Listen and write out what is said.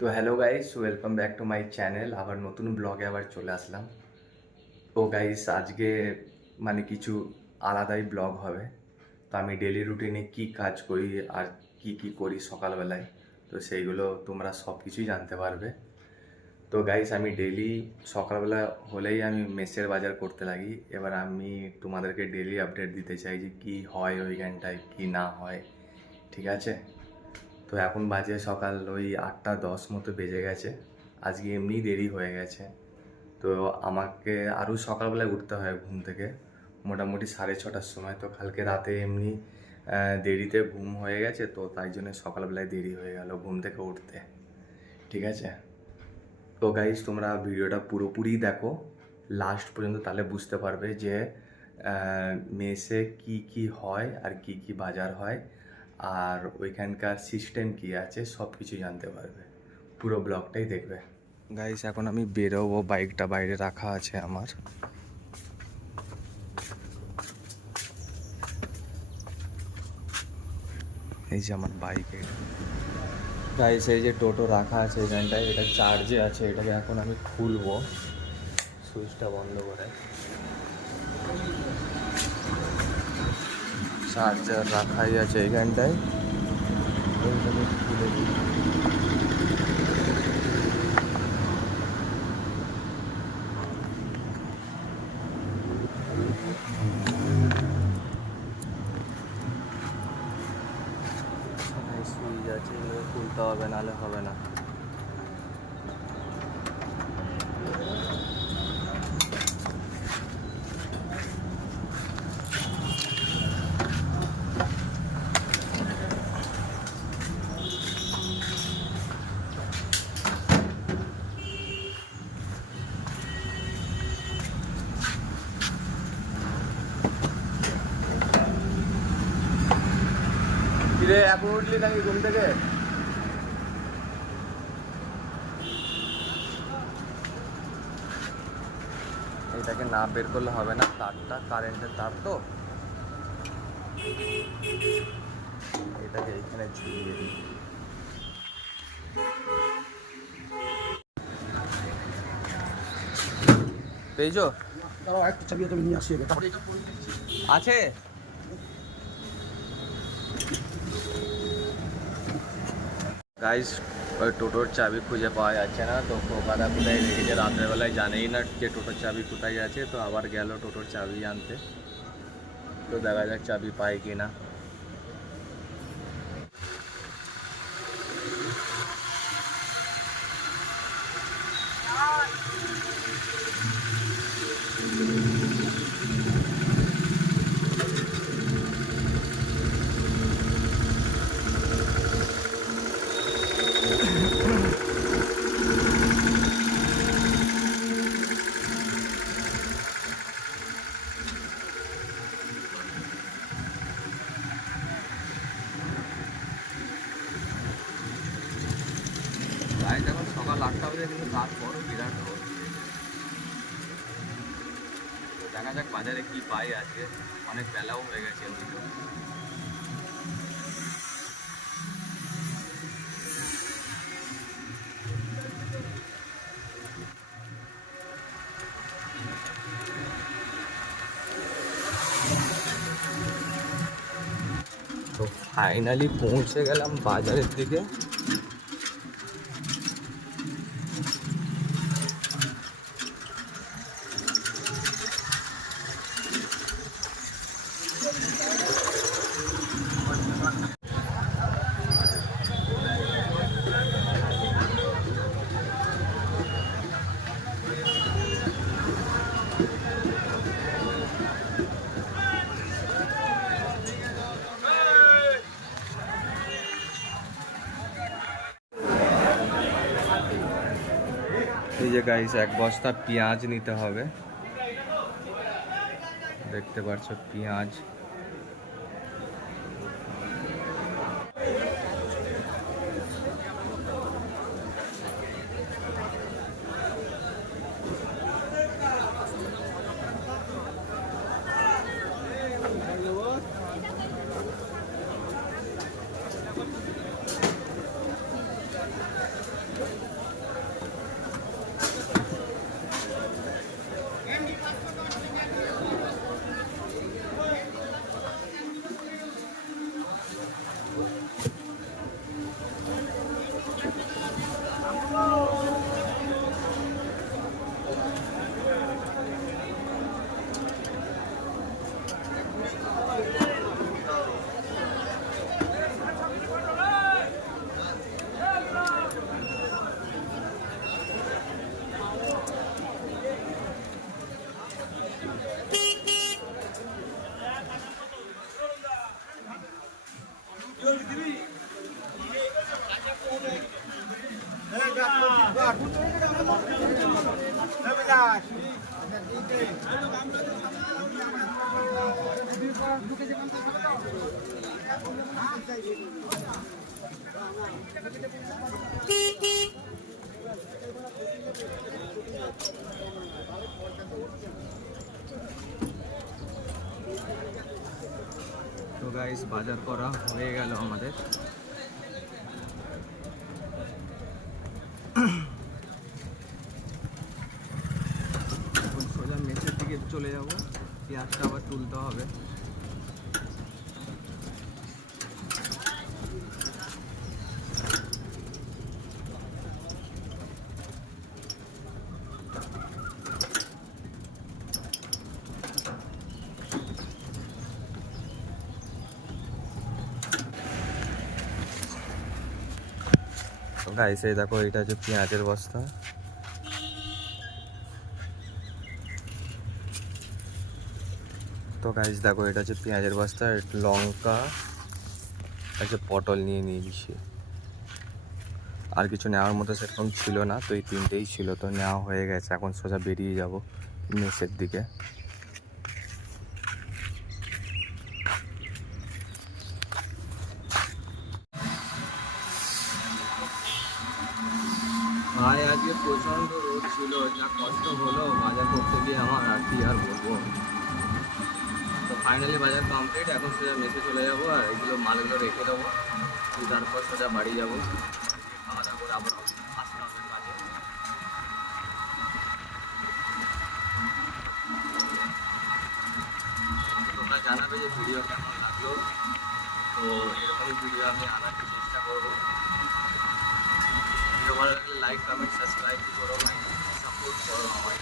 তো hello guys, welcome back to my channel. আবার নতুন ব্লগে আবার চলে আসলাম। তো গাইস আজকে কিছু আলাদাই ব্লগ হবে। তো আমি ডেলি রুটিনে কি কাজ করি আর কি করি সকালবেলায়, তো সেইগুলো তোমরা সব কিছুই জানতে পারবে। তো গাইস আমি ডেলি সকালবেলা হলেই আমি মেসের বাজার করতে লাগি। এবার আমি তোমাদেরকে ডেলি আপডেট দিতে চাই যে কী হয় ওইখানটায়, কি না হয়, ঠিক আছে? তো এখন বাজে সকাল ওই 8টা 10 মতো বেজে গেছে। আজকে এমনি দেরি হয়ে গেছে। তো আমাকে আরও সকালবেলায় উঠতে হয় ঘুম থেকে, মোটামুটি 6:30টার সময়। তো কালকে রাতে এমনি দেরিতে ঘুম হয়ে গেছে, তো তাই জন্য সকালবেলায় দেরি হয়ে গেল ঘুম থেকে উঠতে, ঠিক আছে? তো গাইজ তোমরা ভিডিওটা পুরোপুরি দেখো লাস্ট পর্যন্ত, তাহলে বুঝতে পারবে যে মেসে কি হয় আর কি বাজার হয় আর ওইখানকার সিস্টেম কি আছে, সব কিছু জানতে পারবে। পুরো ব্লগটাই দেখবে। গাইস এখন আমি বেরোবো, বাইকটা বাইরে রাখা আছে আমার। এই যে আমার বাইকে গাইস, এই যে টোটো রাখা আছে এখানটায়, এটা চার্জে আছে। এটাকে এখন আমি খুলবো সুইচটা বন্ধ করে। চার্জার রাখাই আছে এইখানটায়, এইটাকে খুলে দিই। সুইচ আছে, এগুলো খুলতে হবে, নাহলে হবে না। কিরে এখন উঠলি নাকি ঘুম থেকে? এটাকে না বের করলে হবে না, তারটা কারেন্টের তার, তো এটাকে এখানে ঝুলিয়ে দিই। পেয়েছো? দাঁড়াও একটা চাবি তুমি নিয়ে আসি আগে, তারপরে আছে গাইস, ওই টোটোর চাবি খুঁজে পাওয়া যাচ্ছে না। তো খোকাদা কোথায় রেখেছে রাত্রেবেলায়, জানেই না যে টোটোর চাবি কোথায় আছে। তো আবার গেল টোটোর চাবি আনতে। তো দেখা যাক চাবি পাই কি না। গাইস এখন সকাল 8টা বাজে, কিন্তু তারপরও বিরাট রোদ। তো দেখা যাক বাজারে কি পাই আজকে, অনেক বেলাও হয়ে গেছে এমনিতেও। তো ফাইনালি পৌঁছে গেলাম বাজারের দিকে। এই যে গাইস, 1 বস্তা পেঁয়াজ নিতে হবে। দেখতে পাচ্ছ পেঁয়াজ। তো গাইস বাজার করা হয়ে গেল আমাদের। এখন সোজা মেসের দিকে চলে যাব, পেঁয়াজটা আবার তুলতে হবে। গাইস এই দেখো, এটা হচ্ছে পেঁয়াজের বস্তা। তো গাইস দেখো, এটা হচ্ছে পেঁয়াজের বস্তা, লঙ্কা, একটা পটল নিয়ে নিয়েছি। আর কিছু নেওয়ার মতো সেরকম ছিল না, তো এই তিনটেই ছিল, তো নেওয়া হয়ে গেছে। এখন সোজা বেরিয়ে যাব মেসের দিকে। ভাই আজকে প্রচণ্ড রোদ ছিল, যা কষ্ট হলো বাজার করতে গিয়ে আমার, আর কি আর বলবো। তো ফাইনালি বাজার কমপ্লিট, এখন সোজা মেসে চলে যাবো, আর এগুলো মালগুলো রেখে দেবো, তারপর সোজা বাড়ি যাবো। খাওয়া দাওয়া করে আবার আসতে হবে কাজে। তোমরা জানাবে যে ভিডিও কেমন লাগলো, তো এরকমই ভিডিও আমি আনার চেষ্টা করবো। ভিডিও ভালো লাগলে লাইক, কমেন্ট, সাবস্ক্রাইব করো, সাপোর্ট করো আমায়।